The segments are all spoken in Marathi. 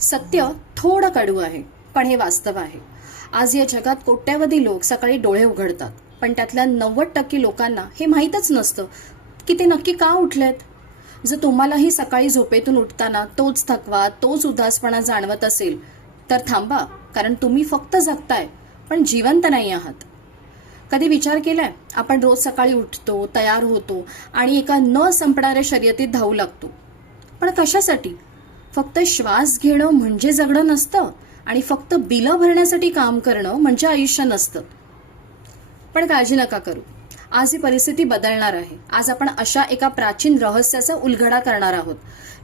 सत्य थोडं कडू आहे, पण हे वास्तव आहे. आज या जगात कोट्यावधी लोक सकाळी डोळे उघडतात, पण त्यातल्या 90% लोकांना हे माहीतच नसतं की ते नक्की का उठलेत. जर तुम्हालाही सकाळी झोपेतून उठताना तोच थकवा, तोच उदासपणा जाणवत असेल तर थांबा, कारण तुम्ही फक्त जगताय पण जिवंत नाही आहात. कधी विचार केलाय, आपण रोज सकाळी उठतो, तयार होतो आणि एका न संपणाऱ्या शर्यतीत धावू लागतो, पण कशासाठी? फक्त श्वास घेणं म्हणजे जगणं नसतं, आणि फक्त बिलं भरण्यासाठी काम करणं म्हणजे आयुष्य नसतं. पण काळजी नका करू, आज ही परिस्थिती बदलणार आहे. आज आपण अशा एका प्राचीन रहस्याचा उलगडा करणार आहोत,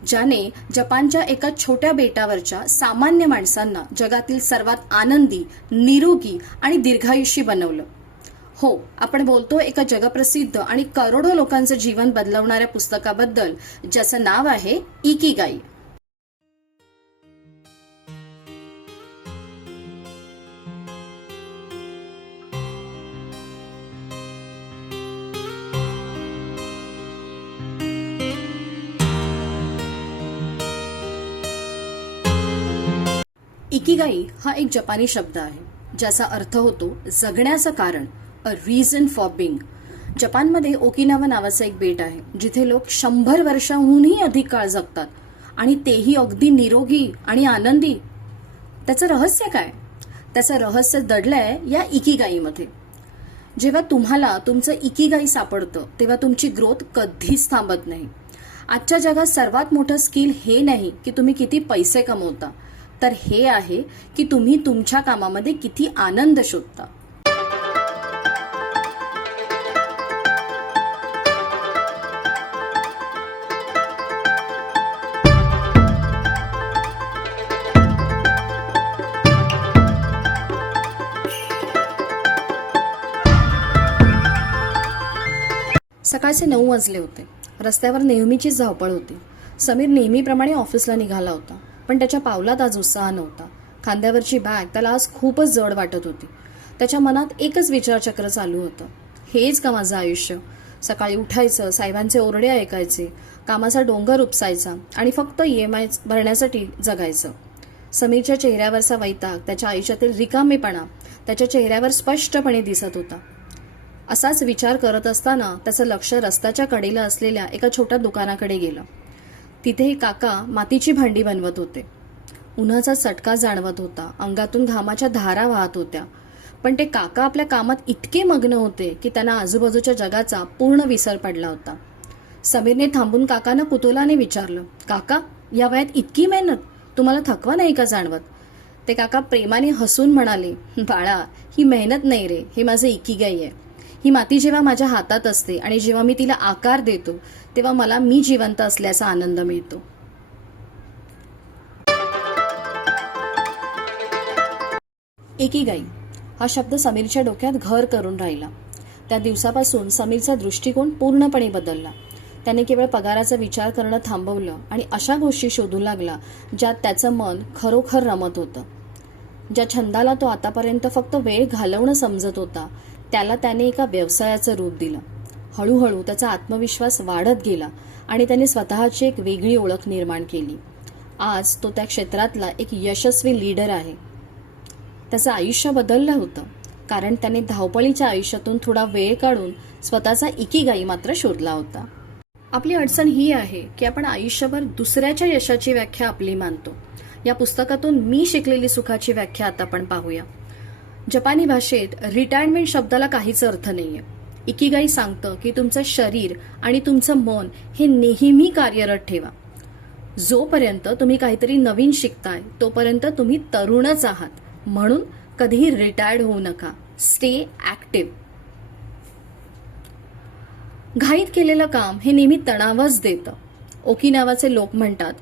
ज्याने जपानच्या एका छोट्या बेटावरच्या सामान्य माणसांना जगातील सर्वात आनंदी, निरोगी आणि दीर्घायुषी बनवलं. हो, आपण बोलतो एका जगप्रसिद्ध आणि करोडो लोकांचं जीवन बदलवणाऱ्या पुस्तकाबद्दल, ज्याचं नाव आहे इकिगाई. इकिगाई हा एक जपानी शब्द आहे, ज्याचा अर्थ होतो जगण्याचं कारण, अ रिझन फॉर बिंग. जपानमध्ये ओकिनावा नावाचं एक बेट आहे, जिथे लोक 100 वर्षांहूनही अधिक काळ जगतात, आणि तेही अगदी निरोगी आणि आनंदी. त्याचं रहस्य काय? त्याचं रहस्य दडलंय या इकिगाईमध्ये. जेव्हा तुम्हाला तुमचं इकिगाई सापडतं, तेव्हा तुमची ग्रोथ कधीच थांबत नाही. आजच्या जगात सर्वात मोठं स्किल हे नाही की तुम्ही किती पैसे कमवता, तर हे आहे की तुम्ही तुमच्या कामामध्ये किती आनंद शोधता. सकाळचे 9 वाजले होते. रस्त्यावर नेहमीचीच धावपळ होती. समीर नेहमीप्रमाणे ऑफिसला निघाला होता, पण त्याच्या पावलात आज उत्साह नव्हता. खांद्यावरची बॅग त्याला आज खूपच जड वाटत होती. त्याच्या मनात एकच विचारचक्र चालू होतं, हेच का माझं आयुष्य? सकाळी उठायचं, साहेबांचे ओरडे ऐकायचे, कामाचा डोंगर उपसायचा आणि फक्त EMI भरण्यासाठी जगायचं. समीरच्या चेहऱ्यावरचा वैताग, त्याच्या आयुष्यातील रिकामेपणा त्याच्या चेहऱ्यावर स्पष्टपणे दिसत होता. असाच विचार करत असताना त्याचं लक्ष रस्त्याच्या कडेला असलेल्या एका छोट्या दुकानाकडे गेलं. तिथे काका मातीची भांडी बनवत होते. उन्हाचा चटका जाणवत होता, अंगातून घामाच्या धारा वाहत होत्या, पण ते काका आपल्या कामात इतके मग्न होते की त्यांना आजूबाजूच्या जगाचा पूर्ण विसर पडला होता. समीरने थांबून काकांना कुतूहलाने विचारलं, काका, या वयात इतकी मेहनत, तुम्हाला थकवा नाही का जाणवत? ते काका प्रेमाने हसून म्हणाले, बाळा, ही मेहनत नाही रे, हे माझं इकिगाई आहे. ही माती जेव्हा माझ्या हातात असते आणि जेव्हा मी तिला आकार देतो, तेव्हा मला मी जिवंत असल्याचा आनंद मिळतो. इकिगाई हा शब्द समीरच्या डोक्यात घर करून राहिला. त्या दिवसापासून समीरचा दृष्टिकोन पूर्णपणे बदलला. त्याने केवळ पगाराचा विचार करणं थांबवलं आणि अशा गोष्टी शोधू लागला ज्यात त्याचं मन खरोखर रमत होतं. ज्या छंदाला तो आतापर्यंत फक्त वेळ घालवणं समजत होता, त्याला त्याने एका व्यवसायाचं रूप दिलं. हळूहळू त्याचा आत्मविश्वास वाढत गेला आणि त्याने स्वतःची एक वेगळी ओळख निर्माण केली. आज तो त्या क्षेत्रातला एक यशस्वी लीडर आहे. त्याचं आयुष्य बदललं होतं, कारण त्याने धावपळीच्या आयुष्यातून थोडा वेळ काढून स्वतःचा इकिगाई मात्र शोधला होता. आपली अडचण ही आहे की आपण आयुष्यभर दुसऱ्याच्या यशाची व्याख्या आपली मानतो. या पुस्तकातून मी शिकलेली सुखाची व्याख्या आता आपण पाहूया. जपानी भाषेत रिटायरमेंट शब्दाला काहीच अर्थ नाहीये. इकिगाई सांगतं की तुमचं शरीर आणि तुमचं मन हे नेहमी कार्यरत ठेवा. जोपर्यंत तुम्ही काहीतरी नवीन शिकताय, तोपर्यंत तुम्ही तरुणच आहात. म्हणून कधीही रिटायर्ड होऊ नका. Stay active. घाईत केलेलं काम हे नेहमी तणावच देतं. ओकिनावाचे लोक म्हणतात,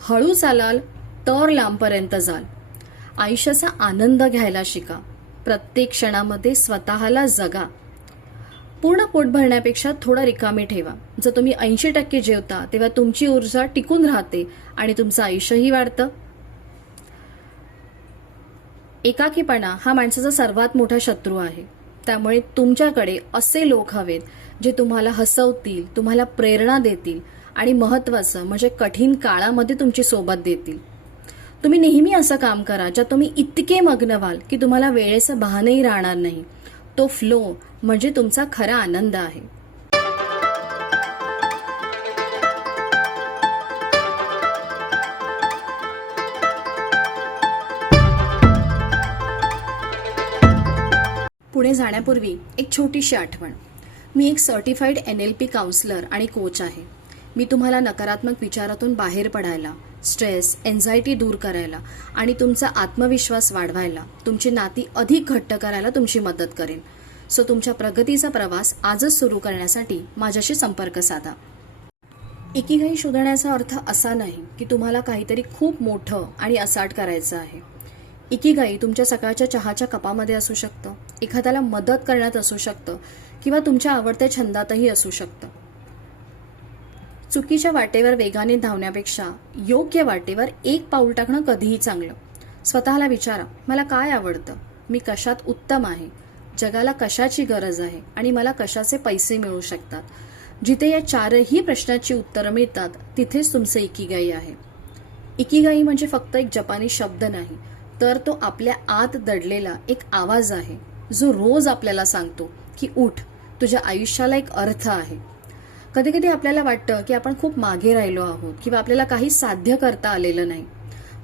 हळू चालाल तर लांबपर्यंत जाल. आयुष्याचा आनंद घ्यायला शिका. प्रत्येक क्षणामध्ये स्वतःला जगा. पूर्ण पोट भरण्यापेक्षा थोडं रिकामी ठेवा. जर तुम्ही 80% जेवता, तेव्हा तुमची ऊर्जा टिकून राहते आणि तुमचं आयुष्यही वाढतं. एकाकीपणा हा माणसाचा सर्वात मोठा शत्रू आहे. त्यामुळे तुमच्याकडे असे लोक हवेत जे तुम्हाला हसवतील, तुम्हाला प्रेरणा देतील आणि महत्त्वाचं म्हणजे कठीण काळामध्ये तुमची सोबत देतील. तुम्ही नेहमी असं काम करा ज्यात तुम्ही इतके मग्न व्हाल की तुम्हाला वेळेचं भानही राहणार नाही. तो फ्लो म्हणजे तुमचा खरा आनंद आहे. पुढे जाण्यापूर्वी एक छोटीशी आठवण. मी एक सर्टिफाईड NLP काउन्सलर आणि कोच आहे. मी तुम्हाला नकारात्मक विचारातून बाहेर पडायला, स्ट्रेस, एन्झायटी दूर करायला आणि तुमचा आत्मविश्वास वाढवायला, तुमची नाती अधिक घट्ट करायला तुमची मदत करेन. सो तुमच्या प्रगतीचा प्रवास आजच सुरू करण्यासाठी माझ्याशी संपर्क साधा. इकिगाई शोधण्याचा अर्थ असा नाही की तुम्हाला काहीतरी खूप मोठं आणि असाट करायचं आहे. इकिगाई तुमच्या सकाळच्या चहाच्या कपामध्ये असू शकतं, एखाद्याला मदत करण्यात असू शकतं किंवा तुमच्या आवडत्या छंदातही असू शकतं. चुकीच्या वाटेवर वेगाने धावण्यापेक्षा योग्य वाटेवर एक पाऊल टाकणं कधीही चांगलं. स्वतःला विचारा, मला काय आवडतं, मी कशात उत्तम आहे, जगाला कशाची गरज आहे आणि मला कशाचे पैसे मिळू शकतात. जिथे या चारही प्रश्नाची उत्तरं मिळतात तिथेच तुमचं इकिगाई आहे. इकिगाई म्हणजे फक्त एक जपानी शब्द नाही, तर तो आपल्या आत दडलेला एक आवाज आहे जो रोज आपल्याला सांगतो की उठ, तुझ्या आयुष्याला एक अर्थ आहे. कधी कधी आपल्याला वाटतं की आपण खूप मागे राहिलो आहोत किंवा आपल्याला काही साध्य करता आलेलं नाही.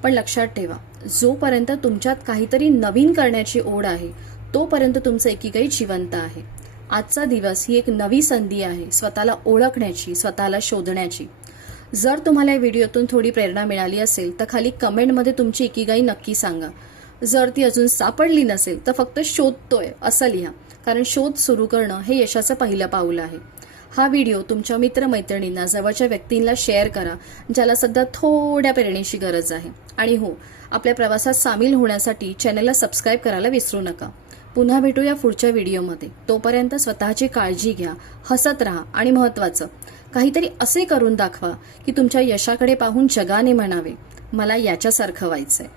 पण लक्षात ठेवा, जोपर्यंत तुमच्यात काहीतरी नवीन करण्याची ओढ आहे तोपर्यंत तुमचं इकिगाई जिवंत आहे. आजचा दिवस ही एक नवी संधी आहे स्वतःला ओळखण्याची, स्वतःला शोधण्याची. जर तुम्हाला या व्हिडिओतून थोडी प्रेरणा मिळाली असेल तर खाली कमेंटमध्ये तुमची इकिगाई नक्की सांगा. जर ती अजून सापडली नसेल तर फक्त शोधतोय असं लिहा, कारण शोध सुरू करणं हे यशाचं पहिलं पाऊल आहे. हा व्हिडिओ तुमच्या मित्रमैत्रिणींना, जवळच्या व्यक्तींना शेअर करा ज्याला सध्या थोड्या प्रेरणेची गरज आहे. आणि हो, आपल्या प्रवासात सामील होण्यासाठी चॅनलला सबस्क्राईब करायला विसरू नका. पुन्हा भेटूया पुढच्या व्हिडिओमध्ये. तोपर्यंत स्वतःची काळजी घ्या, हसत राहा आणि महत्त्वाचं, काहीतरी असे करून दाखवा की तुमच्या यशाकडे पाहून जगाने म्हणावे, मला याच्यासारखं व्हायचंय.